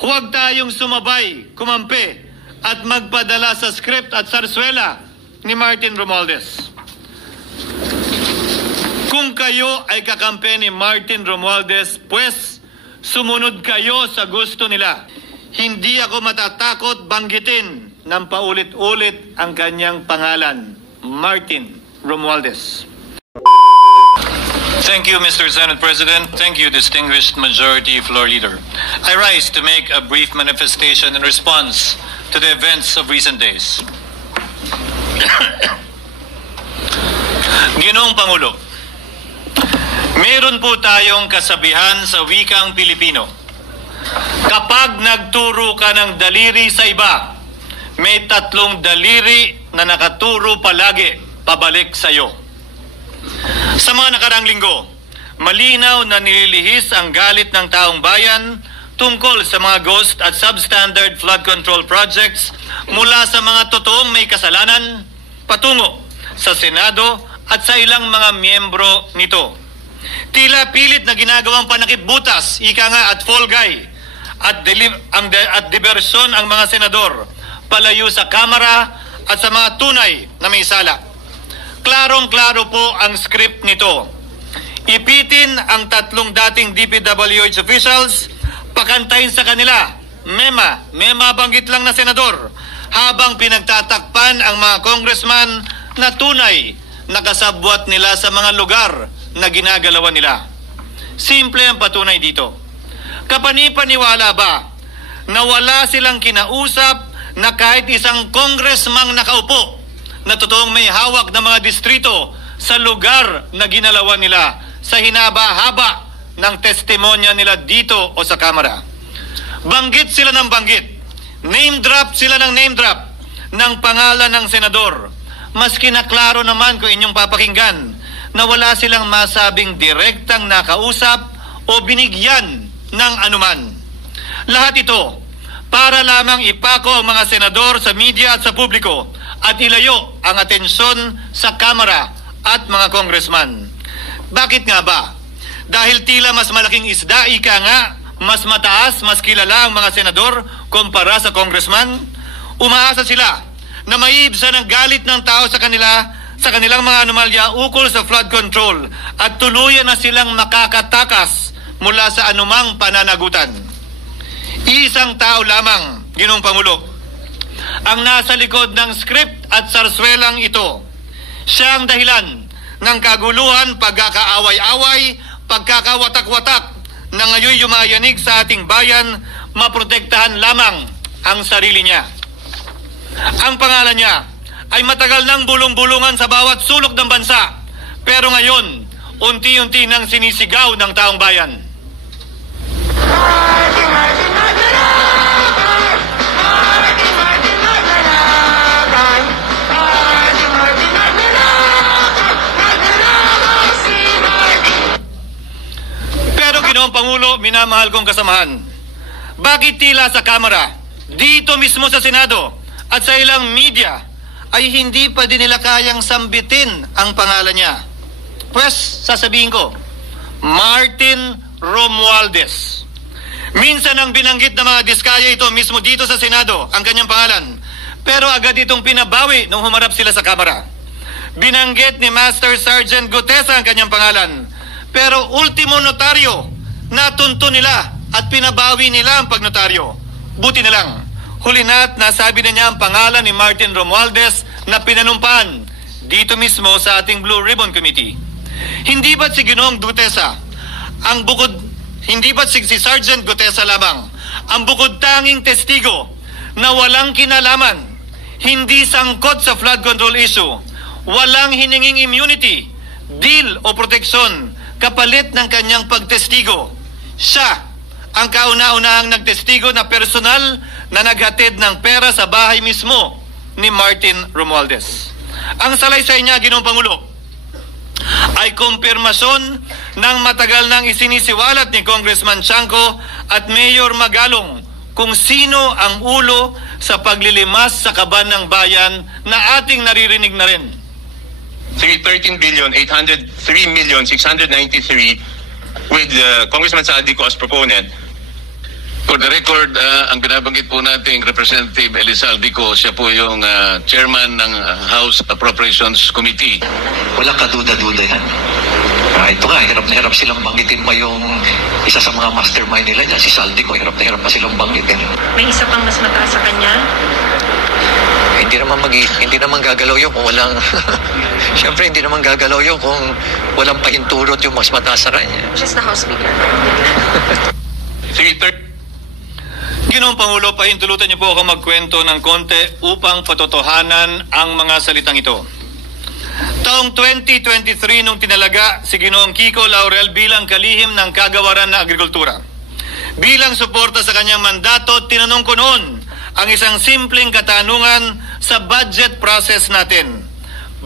Huwag tayong sumabay, kumampi, at magpadala sa script at sarswela ni Martin Romualdez. Kung kayo ay kakampi ni Martin Romualdez, pues sumunod kayo sa gusto nila. Hindi ako matatakot banggitin ng paulit-ulit ang kanyang pangalan, Martin Romualdez. Thank you, Mr. Senate President. Thank you, distinguished Majority Floor Leader. I rise to make a brief manifestation in response to the events of recent days. Ginoong Pangulo, meron po tayong kasabihan sa wikang Pilipino. Kapag nagturo ka ng daliri sa iba, may tatlong daliri na nakaturo palagi pabalik sa iyo. Sa mga nakarang linggo, malinaw na nililihis ang galit ng taong bayan tungkol sa mga ghost at substandard flood control projects mula sa mga totoong may kasalanan patungo sa Senado at sa ilang mga miyembro nito. Tila pilit na ginagawang panakipbutas, ika nga at fall guy, at diversyon ang mga senador palayo sa Kamara at sa mga tunay na may sala. Klarong-klaro po ang script nito. Ipitin ang tatlong dating DPWH officials, pakantayin sa kanila, mema banggit lang na senador, habang pinagtatakpan ang mga congressman na tunay na kasabwat nila sa mga lugar na ginagalawan nila. Simple ang patunay dito. Kapanipaniwala ba na wala silang kinausap na kahit isang congressman nakaupo na totoong may hawak ng mga distrito sa lugar na ginalawan nila sa hinaba-haba ng testimonya nila dito o sa Kamara? Banggit sila ng banggit, name drop sila ng name drop ng pangalan ng senador. Mas kinaklaro naman kung inyong papakinggan na wala silang masabing direktang nakausap o binigyan ng anuman. Lahat ito para lamang ipako ang mga senador sa media at sa publiko at ilayo ang atensyon sa Kamara at mga congressman. Bakit nga ba? Dahil tila mas malaking isda, ika nga, mas mataas, mas kilala ang mga senador kumpara sa congressman? Umaasa sila na maiibsan ang galit ng tao sa kanilang mga anomalya ukol sa flood control at tuluyan na silang makakatakas mula sa anumang pananagutan. Isang tao lamang, Ginoong Pangulo, ang nasa likod ng script at sarswelang ito. Siya ang dahilan ng kaguluhan, pagkakaaway-away, pagkakawatak-watak na ngayon yumayanig sa ating bayan, maprotektahan lamang ang sarili niya. Ang pangalan niya ay matagal nang bulong-bulungan sa bawat sulok ng bansa, pero ngayon, unti-unti nang sinisigaw ng taong bayan. Pero Ginoong Pangulo, minamahal kong kasamahan, bakit tila sa Kamara, dito mismo sa Senado at sa ilang media ay hindi pa din nila kayang sambitin ang pangalan niya? Pues, sasabihin ko, Martin Romualdez. Minsan ang binanggit ng mga diskaya ito mismo dito sa Senado, ang kanyang pangalan. Pero agad itong pinabawi nung humarap sila sa Kamara. Binanggit ni Master Sergeant Gutesa ang kanyang pangalan. Pero ultimo notaryo, natunto nila at pinabawi nila ang pagnotaryo. Buti na lang, huli na't nasabi na niya ang pangalan ni Martin Romualdez na pinanumpaan dito mismo sa ating Blue Ribbon Committee. Hindi ba't si Ginoong Gutesa ang hindi ba't si Sergeant Gutesa lamang ang bukod tanging testigo na walang kinalaman, hindi sangkot sa flood control issue, walang hininging immunity, deal o proteksyon kapalit ng kanyang pagtestigo? Siya ang kauna-unahang nagtestigo na personal na naghatid ng pera sa bahay mismo ni Martin Romualdez. Ang salaysay niya, Ginoong Pangulo, ay kumpirmasyon ng matagal nang isinisiwalat ni Congressman Chanco at Mayor Magalong kung sino ang ulo sa paglilimas sa kaban ng bayan na ating naririnig na rin. 13,803,693 with Congressman Saldico as proponent. For the record, ang binabanggit po nating Representative Elizalde ko, siya po yung chairman ng House Appropriations Committee. Walang kaduda-duda yan. Ito nga, hirap na hirap silang banggitin pa yung isa sa mga mastermind nila dyan, si Saldi ko, hirap na hirap pa silang banggitin. May isa pang mas mataas sa kanya? Hindi naman gagalaw yun kung walang siyempre hindi naman gagalaw yun kung walang pahintulot yung mas mataas sa kanya. Just the House Speaker. Sige, Ginoong Pangulo, pahintulutan niyo po ako magkwento ng konti upang patotohanan ang mga salitang ito. Taong 2023 nung tinalaga si Ginoong Kiko Laurel bilang kalihim ng Kagawaran ng Agrikultura. Bilang suporta sa kanyang mandato, tinanong ko noon ang isang simpleng katanungan sa budget process natin.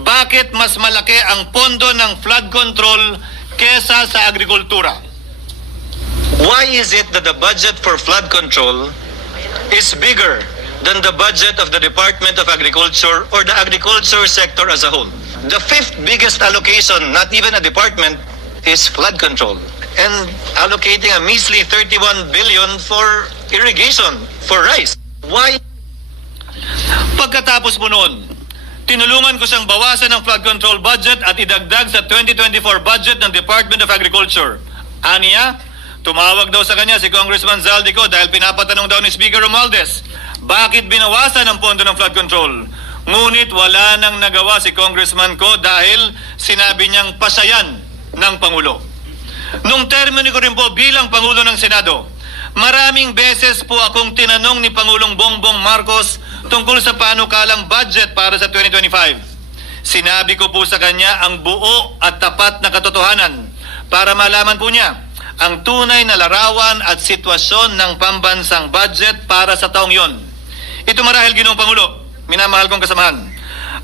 Bakit mas malaki ang pondo ng flood control kesa sa agrikultura? Why is it that the budget for flood control is bigger than the budget of the Department of Agriculture or the agriculture sector as a whole? The fifth biggest allocation, not even a department, is flood control. And allocating a measly 31 billion for irrigation, for rice. Why? Pagkatapos po noon, tinulungan ko siyang bawasan ng flood control budget at idagdag sa 2024 budget ng Department of Agriculture. Aniya, tumawag daw sa kanya si Congressman Zaldico dahil pinapatanong daw ni Speaker Romualdez, bakit binawasan ang pondo ng flood control? Ngunit wala nang nagawa si Congressman ko dahil sinabi niyang pasayan ng Pangulo. Nung termino ko rin po bilang Pangulo ng Senado, maraming beses po akong tinanong ni Pangulong Bongbong Marcos tungkol sa panukalang budget para sa 2025. Sinabi ko po sa kanya ang buo at tapat na katotohanan para malaman po niya ang tunay na larawan at sitwasyon ng pambansang budget para sa taong yon. Ito marahil, Ginoong Pangulo, minamahal kong kasamahan,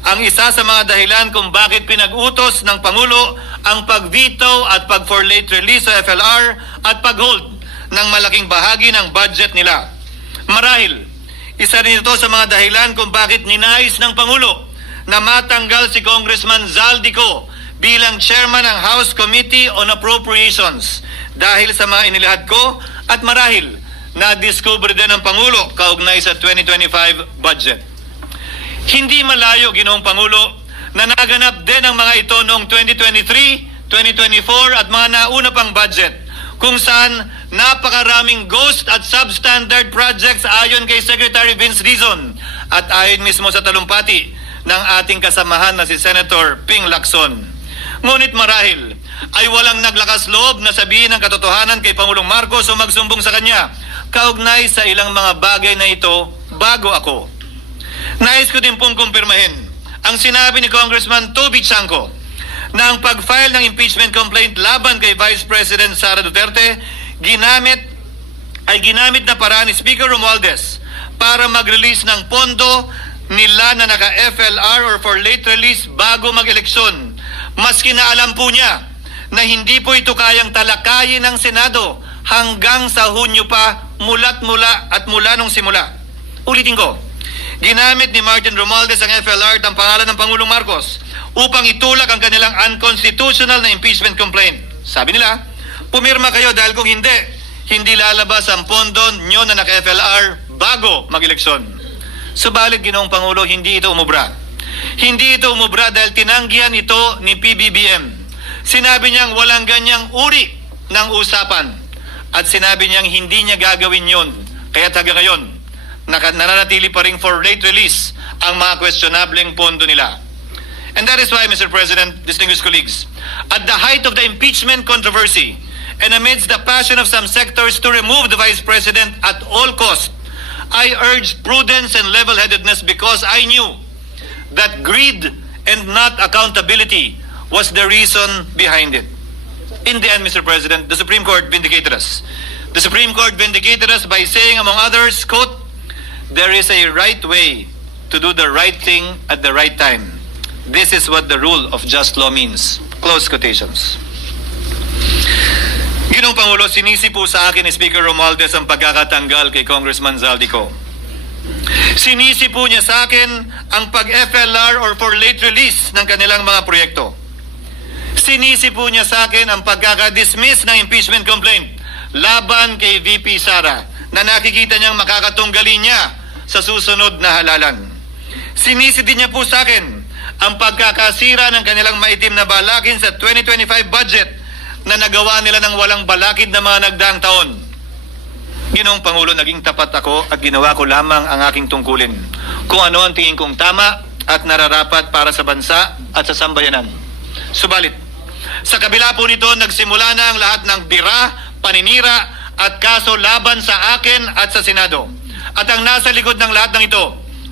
ang isa sa mga dahilan kung bakit pinag-utos ng Pangulo ang pag-veto at pag-for late release sa FLR at pag-hold ng malaking bahagi ng budget nila. Marahil, isa rin ito sa mga dahilan kung bakit ninais ng Pangulo na matanggal si Congressman Zaldico bilang chairman ng House Committee on Appropriations dahil sa mga inilahad ko at marahil na-discover din ng Pangulo kaugnay sa 2025 budget. Hindi malayo, Ginoong Pangulo, na naganap din ang mga ito noong 2023, 2024 at mga nauna pang budget kung saan napakaraming ghost at substandard projects ayon kay Secretary Vince Dizon at ayon mismo sa talumpati ng ating kasamahan na si Senator Ping Lacson. Ngunit marahil ay walang naglakas loob na sabihin ang katotohanan kay Pangulong Marcos o magsumbong sa kanya kaugnay sa ilang mga bagay na ito bago ako. Nais ko din pong kumpirmahin ang sinabi ni Congressman Toby Chanco na ang pag-file ng impeachment complaint laban kay Vice President Sara Duterte ginamit na paraan ni Speaker Romualdez para mag-release ng pondo nila na naka-FLR or for late release bago mag-eleksyon. Maski na alam po niya na hindi po ito kayang talakayin ng Senado hanggang sa Hunyo pa mula nung simula. Ulitin ko, ginamit ni Martin Romualdez ang FLR at ang pangalan ng Pangulong Marcos upang itulak ang kanilang unconstitutional na impeachment complaint. Sabi nila, pumirma kayo dahil kung hindi lalabas ang pondo nyo na naka-FLR bago mag-eleksyon. Subalit, Ginoong Pangulo, hindi ito umubra. Hindi ito umubra dahil tinanggihan ito ni PBBM. Sinabi niyang walang ganyang uri ng usapan at sinabi niyang hindi niya gagawin yon. Kaya hanggang ngayon, nananatili pa rin for late release ang mga questionableng pondo nila. And that is why, Mr. President, distinguished colleagues, at the height of the impeachment controversy and amidst the passion of some sectors to remove the Vice President at all cost, I urged prudence and level-headedness because I knew that greed and not accountability was the reason behind it. In the end, Mr. President, the Supreme Court vindicated us. The Supreme Court vindicated us by saying, among others, quote, "There is a right way to do the right thing at the right time. This is what the rule of just law means." Close quotations. Ginoong Pangulo, sinisi po sa akin ni Speaker Romualdez ang pagkakatanggal kay Congressman Zaldico. Sinisi po niya sa akin ang pag-FLR or for late release ng kanilang mga proyekto. Sinisi po niya sa akin ang pagkaka-dismiss ng impeachment complaint laban kay VP Sara na nakikita niyang makakatunggali niya sa susunod na halalan. Sinisi din niya po sa akin ang pagkakasira ng kanilang maitim na balakin sa 2025 budget na nagawa nila ng walang balakid na mga nagdaang taon. Ginoong Pangulo, naging tapat ako at ginawa ko lamang ang aking tungkulin, kung ano ang tingin kong tama at nararapat para sa bansa at sa sambayanan. Subalit, sa kabila po nito, nagsimula na ang lahat ng dira, paninira at kaso laban sa akin at sa Senado. At ang nasa likod ng lahat ng ito,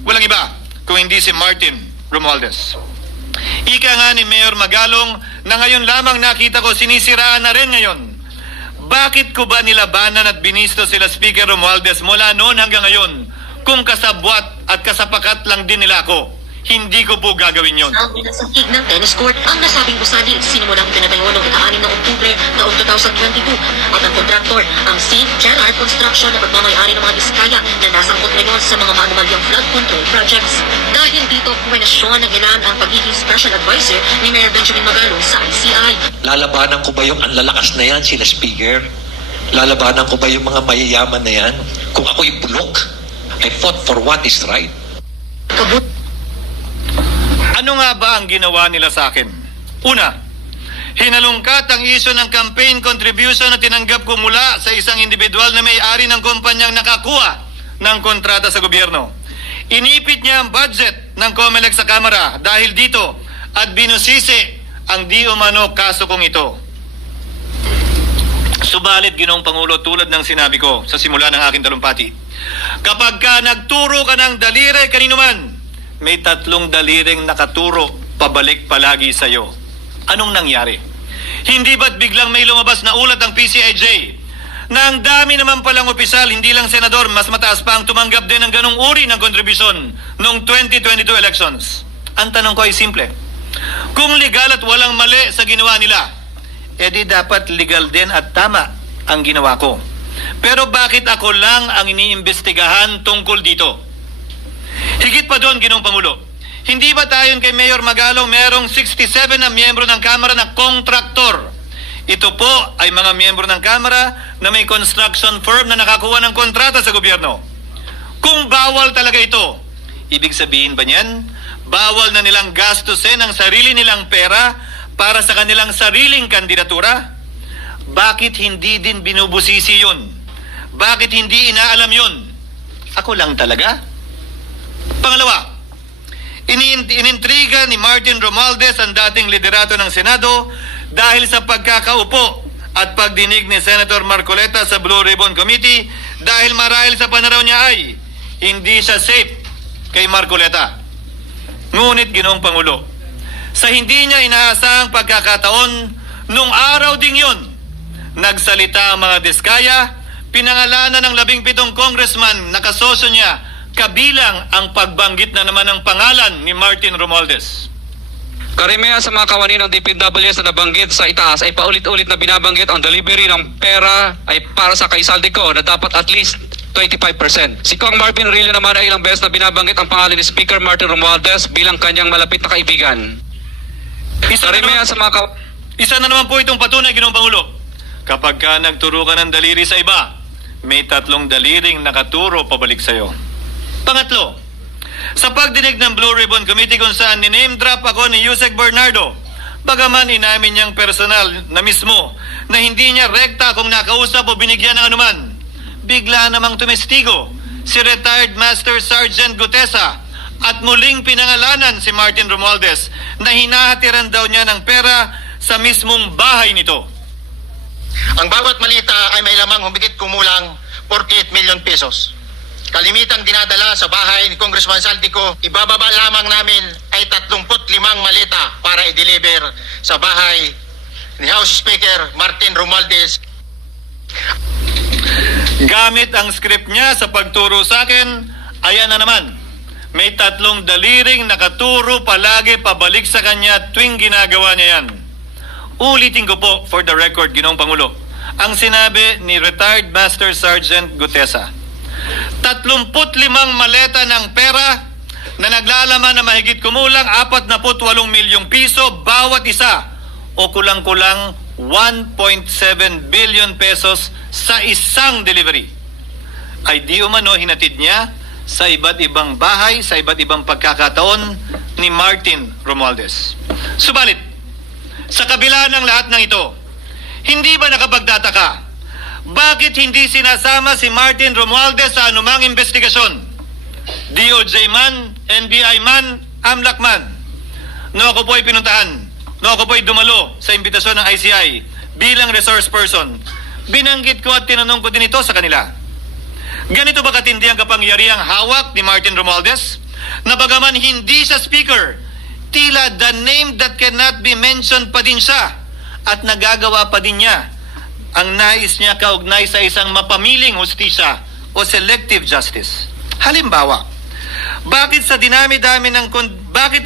walang iba kung hindi si Martin Romualdez. Ika nga ni Mayor Magalong na ngayon lamang nakita ko sinisiraan na rin ngayon. Bakit ko ba nilabanan at binisto sila Speaker Romualdez mula noon hanggang ngayon kung kasabwat at kasapakat lang din nila ako? Hindi ko po gagawin yon. Ang pinasakig ng tennis court ang nasabing gusali sinimulang pinatayo noong ika-6 ng Oktubre noong 2022 at ang kontraktor ang St. Gerard Construction na pagmamayari ng mga diskaya na nasangkot ngayon sa mga maanumalyang flood control projects. Dahil dito, kumenasyon ng ilan ang pagiging special advisor ni Mayor Benjamin Magalong sa ICI. Lalabanan ko ba yung ang lalakas na yan, sila Speaker? Lalabanan ko ba yung mga mayayaman na yan? Kung ako'y bulok, I fought for what is right. Ano nga ba ang ginawa nila sa akin? Una, hinalungkat ang isyo ng campaign contribution na tinanggap ko mula sa isang individual na may-ari ng kumpanyang nakakuha ng kontrata sa gobyerno. Inipit niya ang budget ng COMELEC sa Kamara dahil dito at binusisi ang di umano kaso kong ito. Subalit, Ginoong Pangulo, tulad ng sinabi ko sa simula ng aking talumpati, kapag ka nagturo ka ng daliri kanino man, may 3 daliring nakaturo pabalik palagi sa iyo. Anong nangyari? Hindi ba't biglang may lumabas na ulat ang PCIJ na ang dami naman palang opisyal, hindi lang senador, mas mataas pa ang tumanggap din ng ganong uri ng kontribusyon noong 2022 elections? Ang tanong ko ay simple. Kung legal at walang mali sa ginawa nila, edi dapat legal din at tama ang ginawa ko. Pero bakit ako lang ang iniimbestigahan tungkol dito? Higit pa doon, Ginoong Pangulo, hindi ba tayon kay Mayor Magalong merong 67 na miyembro ng Kamara na kontraktor? Ito po ay mga miyembro ng Kamara na may construction firm na nakakuha ng kontrata sa gobyerno. Kung bawal talaga ito, ibig sabihin ba niyan, bawal na nilang gastusin ang sarili nilang pera para sa kanilang sariling kandidatura? Bakit hindi din binubusisi yun? Bakit hindi inaalam yun? Ako lang talaga? Pangalawa, inintriga ni Martin Romualdez ang dating liderato ng Senado dahil sa pagkakaupo at pagdinig ni Senator Marcoleta sa Blue Ribbon Committee dahil marahil sa pananaw niya ay hindi siya safe kay Marcoleta. Ngunit, Ginoong Pangulo, sa hindi niya inaasahang pagkakataon, nung araw ding yun, nagsalita ang mga diskaya, pinangalanan ng 17 congressman na kasosyo niya, kabilang ang pagbanggit na naman ng pangalan ni Martin Romualdez. Karamihan sa mga kawani ng DPWS na nabanggit sa itaas ay paulit-ulit na binabanggit ang delivery ng pera ay para sa kay Saldico na dapat at least 25%. Si Kong Marvin Rillo naman ay ilang beses na binabanggit ang pangalan ni Speaker Martin Romualdez bilang kanyang malapit na kaibigan. Isa na naman po itong patunay, Ginoong Pangulo. Kapag ka nagturo ka ng daliri sa iba, may 3 daliring nakaturo pabalik sa iyo. Pangatlo, sa pagdinig ng Blue Ribbon Committee kung saan ni-name drop ako ni Yusek Bernardo, bagaman inamin niyang personal na mismo na hindi niya rekta kung nakausap o binigyan ng anuman, bigla namang tumestigo si retired Master Sergeant Gutesa at muling pinangalanan si Martin Romualdez na hinahatiran daw niya ng pera sa mismong bahay nito. Ang bawat malita ay may lamang humigit kumulang 48 million pesos. Kalimitang dinadala sa bahay ni Congressman Saldico, ibababa lamang namin ay 35 malita para i-deliver sa bahay ni House Speaker Martin Romualdez. Gamit ang script niya sa pagturo sa akin, ayan na naman. May 3 daliring nakaturo palagi pabalik sa kanya tuwing ginagawa niya yan. Ulitin ko po for the record, Ginoong Pangulo, ang sinabi ni retired Master Sergeant Gutesa. 35 maleta ng pera na naglalaman na mahigit kumulang 48 milyong piso bawat isa o kulang-kulang 1.7 billion pesos sa isang delivery. ay di umano hinatid niya sa iba't ibang bahay, sa iba't ibang pagkakataon ni Martin Romualdez. Subalit, sa kabila ng lahat ng ito, hindi ba nakapagtataka bakit hindi sinasama si Martin Romualdez sa anumang investigasyon? DOJ man, NBI man, AMLAC man. No ako po'y pinuntahan, no ako po'y dumalo sa imbitasyon ng ICI bilang resource person. Binanggit ko at tinanong ko din ito sa kanila. Ganito ba katindi ang kapangyarihang hawak ni Martin Romualdez? Na bagaman hindi siya speaker, tila the name that cannot be mentioned pa din siya at nagagawa pa din niya ang nais niya kaugnay sa isang mapamiling hustisya o selective justice. Halimbawa, bakit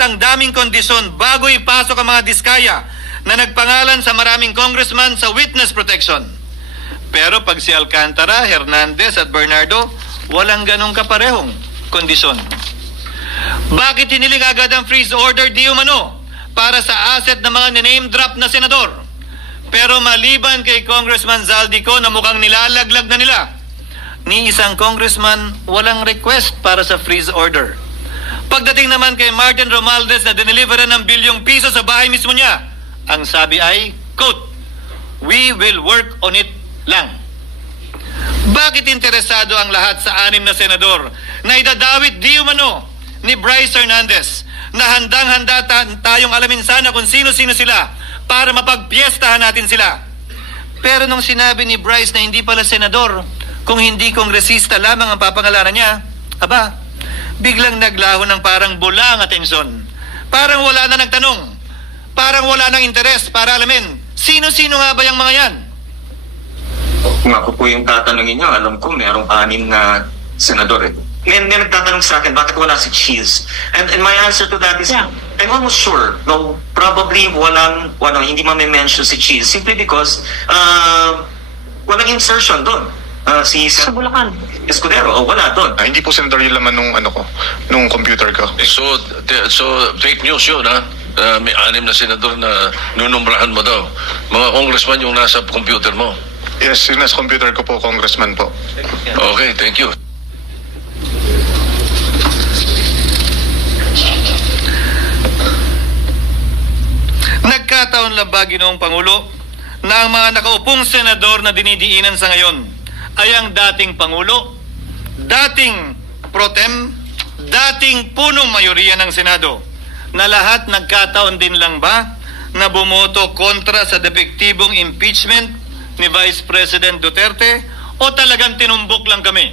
ang daming kondisyon bago ipasok ang mga diskaya na nagpangalan sa maraming congressman sa witness protection? Pero pag si Alcantara, Hernandez at Bernardo, walang ganong kaparehong kondisyon. Bakit hiniling agad ang freeze order di umano para sa asset ng mga name drop na senador? Pero maliban kay Congressman Zaldico na mukhang nilalaglag na nila, ni isang congressman walang request para sa freeze order. Pagdating naman kay Martin Romualdez na dineliveran ng bilyong piso sa bahay mismo niya, ang sabi ay, quote, "We will work on it lang." Bakit interesado ang lahat sa 6 na senador na idadawit di umano ni Bryce Hernandez na handang-handa tayong alamin sana kung sino-sino sila para mapagpiestahan natin sila? Pero nung sinabi ni Bryce na hindi pala senador, kung hindi kongresista lamang ang papangalanan niya, aba, biglang naglaho ng parang bula ang atensyon. Parang wala na nagtanong. Parang wala nang interes para alamin sino-sino nga ba yung mga yan? Kung ako po yung tatanungin niyo, alam ko merong 6 na senador eh. May nagtatanong sa akin, bakit wala si Cheese? And my answer to that is, I'm almost sure, no, probably hindi ma-mention si Cheese simply because walang insertion doon. Sa Bulacan. Escudero, wala doon. Hindi po senador yung laman nung computer ko. So fake news yun, ha? May 6 na senador na nunumbrahan mo daw. Mga congressman yung nasa computer mo. Yes, yung nasa computer ko po, congressman po. Okay, thank you. Nagkataon lang ba, Ginoong Pangulo, na ang mga nakaupong senador na dinidiinan sa ngayon ay ang dating Pangulo, dating pro tem, dating punong mayoriya ng Senado, na lahat nagkataon din lang ba na bumoto kontra sa depektibong impeachment ni Vice President Duterte o talagang tinumbok lang kami?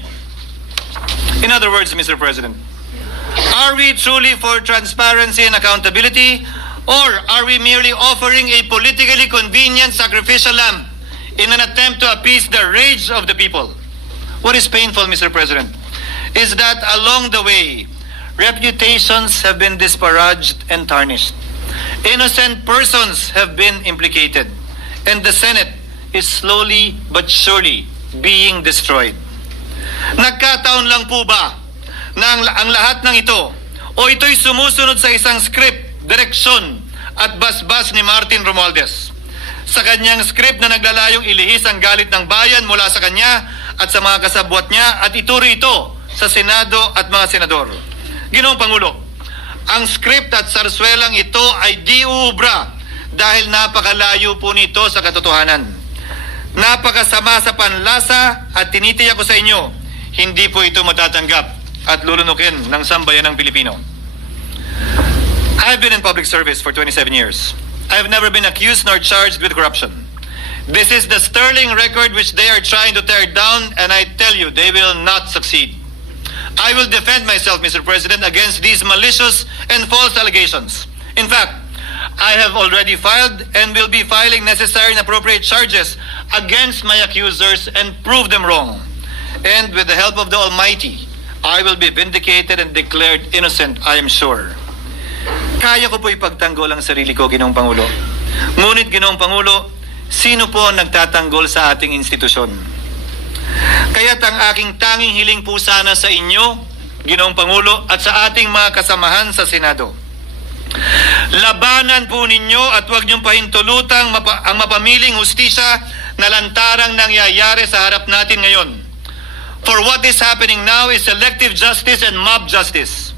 In other words, Mr. President, are we truly for transparency and accountability, or are we merely offering a politically convenient sacrificial lamb in an attempt to appease the rage of the people? What is painful, Mr. President, is that along the way, reputations have been disparaged and tarnished. Innocent persons have been implicated, and the Senate is slowly but surely being destroyed. Nagkataon lang po ba na ang lahat ng ito o ito'y sumusunod sa isang script, direksyon at basbas ni Martin Romualdez? Sa kanyang script na naglalayong ilihis ang galit ng bayan mula sa kanya at sa mga kasabwat niya at ituro ito sa Senado at mga senador. Ginoong Pangulo, ang script at sarswelang ito ay di uubra dahil napakalayo po nito sa katotohanan. Napakasama sa panlasa at tinitiyak ko sa inyo, hindi po ito matatanggap at lulunukin ng sambayanang Pilipino. I've been in public service for 27 years. I've never been accused nor charged with corruption. This is the sterling record which they are trying to tear down, and I tell you, they will not succeed. I will defend myself, Mr. President, against these malicious and false allegations. In fact, I have already filed and will be filing necessary and appropriate charges against my accusers and prove them wrong. And with the help of the Almighty, I will be vindicated and declared innocent, I am sure. Kaya ko po ipagtanggol ang sarili ko, Ginoong Pangulo. Ngunit, Ginoong Pangulo, sino po ang nagtatanggol sa ating institusyon? Kaya't ang aking tanging hiling po sana sa inyo, Ginoong Pangulo, at sa ating mga kasamahan sa Senado, labanan po ninyo at huwag niyong pahintulutang ang mapamiling hustisya na lantarang nangyayari sa harap natin ngayon. For what is happening now is selective justice and mob justice.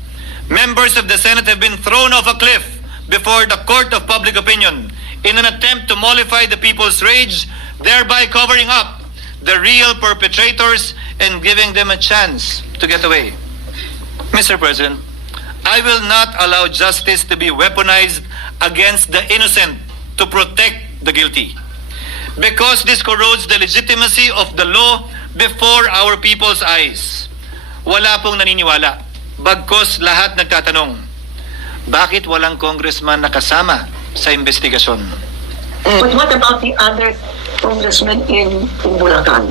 Members of the Senate have been thrown off a cliff before the court of public opinion in an attempt to mollify the people's rage, thereby covering up the real perpetrators and giving them a chance to get away. Mr. President, I will not allow justice to be weaponized against the innocent to protect the guilty, because this corrodes the legitimacy of the law before our people's eyes. Wala pong naniniwala, bagkos lahat nagtatanong, bakit walang congressman nakasama sa investigasyon? But what about the other congressmen in Bulacan?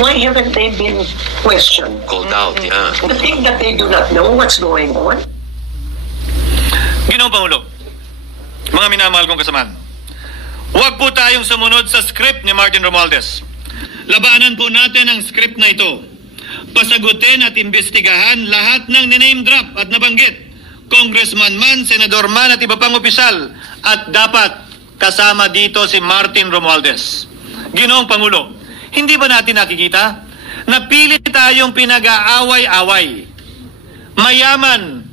Why haven't they been questioned? Called out, yeah. The thing that they do not know what's going on. Ginoong Pangulo, mga minamahal kong kasamahan, huwag po tayong sumunod sa script ni Martin Romualdez. Labanan po natin ang script na ito. Pasagutin at imbestigahan lahat ng niname drop at nabanggit, congressman man, senador man at iba pang opisyal, at dapat kasama dito si Martin Romualdez. Ginoong Pangulo, hindi ba natin nakikita na pilit tayong pinag-aaway-away? Mayaman,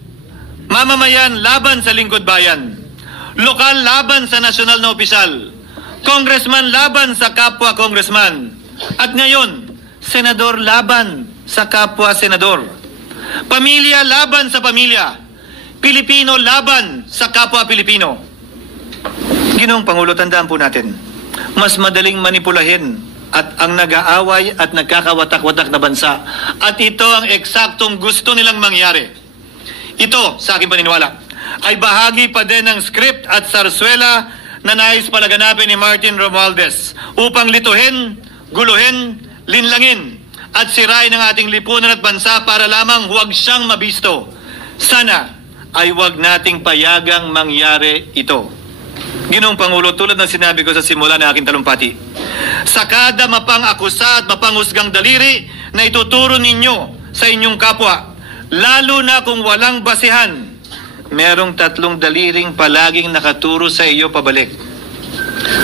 mamamayan laban sa lingkod bayan, lokal laban sa nasyonal na opisyal, congressman laban sa kapwa congressman, at ngayon, senador laban sa kapwa senador, pamilya laban sa pamilya, Pilipino laban sa kapwa Pilipino. Ginoong Pangulo, tandaan po natin, mas madaling manipulahin at ang nag-aaway at nagkakawatak-watak na bansa, at ito ang eksaktong gusto nilang mangyari. Ito, sa aking paniniwala, ay bahagi pa din ng script at sarswela na nais palaganapin ni Martin Romualdez upang lituhin, guluhin, linlangin at sirain ang ating lipunan at bansa para lamang huwag siyang mabisto. Sana ay huwag nating payagang mangyari ito. Ginoong Pangulo, tulad ng sinabi ko sa simula ng aking talumpati, sa kada mapang-akusa at mapanghusgang daliri na ituturo ninyo sa inyong kapwa, lalo na kung walang basihan, merong 3 daliring palaging nakaturo sa iyo pabalik.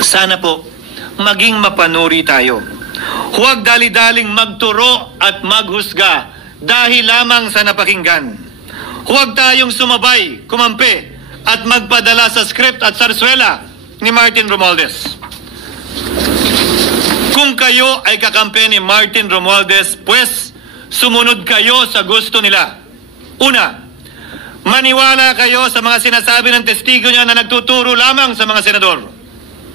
Sana po, maging mapanuri tayo. Huwag dali-daling magturo at maghusga dahil lamang sa napakinggan. Huwag tayong sumabay, kumampi, at magpadala sa script at sarswela ni Martin Romualdez. Kung kayo ay kakampi ni Martin Romualdez, pues sumunod kayo sa gusto nila. Una, maniwala kayo sa mga sinasabi ng testigo niya na nagtuturo lamang sa mga senador.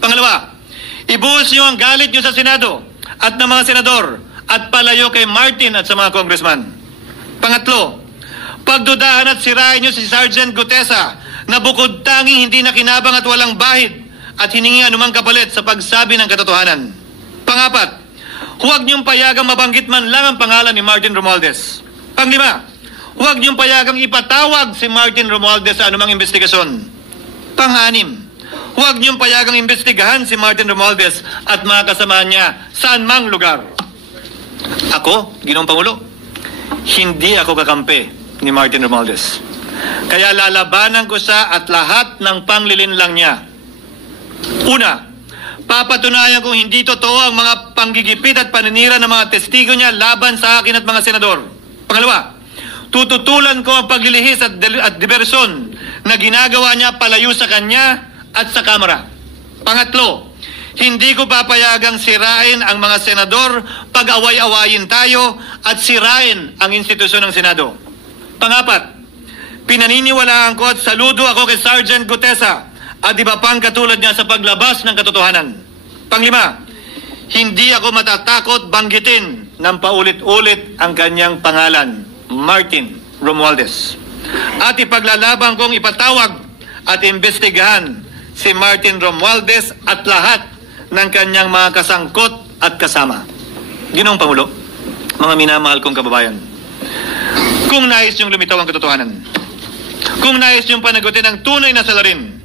Pangalawa, ibuhos niyo ang galit niyo sa Senado at ng mga senador at palayo kay Martin at sa mga congressman. Pangatlo, pagdudahan at sirain niyo si Sergeant Gutesa na bukod tanging hindi na kinabang at walang bahid at hiningi anumang kapalit sa pagsabi ng katotohanan. Pangapat, huwag niyong payagang mabanggit man lang ang pangalan ni Martin Romualdez. Panglima, huwag niyong payagang ipatawag si Martin Romualdez sa anumang investigasyon. Pang-anim, huwag niyong payagang imbestigahan si Martin Romualdez at mga kasama niya saan mang lugar. Ako, Ginoong Pangulo, hindi ako kakampi ni Martin Romualdez. Kaya lalabanan ko siya at lahat ng panglilinlang niya. Una, papatunayan kung hindi totoo ang mga panggigipit at paninira ng mga testigo niya laban sa akin at mga senador. Pangalawa, tututulan ko ang paglilihis at diversyon na ginagawa niya palayo sa kanya at sa Kamara. Pangatlo, hindi ko papayagang sirain ang mga senador pag away-awayin tayo at sirain ang institusyon ng Senado. Pangapat, pinaniniwalaan ko at saludo ako kay Sergeant Gutesa at iba pang katulad niya sa paglabas ng katotohanan. Panglima, hindi ako matatakot banggitin ng paulit-ulit ang kanyang pangalan, Martin Romualdez. At ipaglalaban kong ipatawag at imbestigahan si Martin Romualdez at lahat ng kanyang mga kasangkot at kasama. Ginoong Pangulo, mga minamahal kong kababayan, kung nais niyong lumitaw ang katotohanan, kung nais niyong panagutin ang tunay na salarin,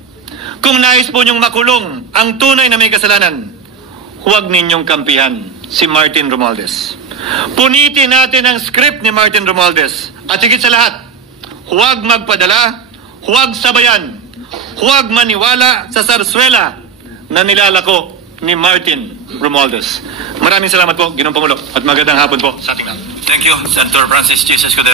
kung nais po niyong makulong ang tunay na may kasalanan, huwag ninyong kampihan si Martin Romualdez. Punitin natin ang script ni Martin Romualdez at higit sa lahat, huwag magpadala, huwag sabayan, huwag maniwala sa sarswela na nilalako ni Martin Romualdez. Maraming salamat po, Ginoong Pangulo, at magandang hapon po sa ating lahat. Thank you, Senator Francis Jesus Cordero.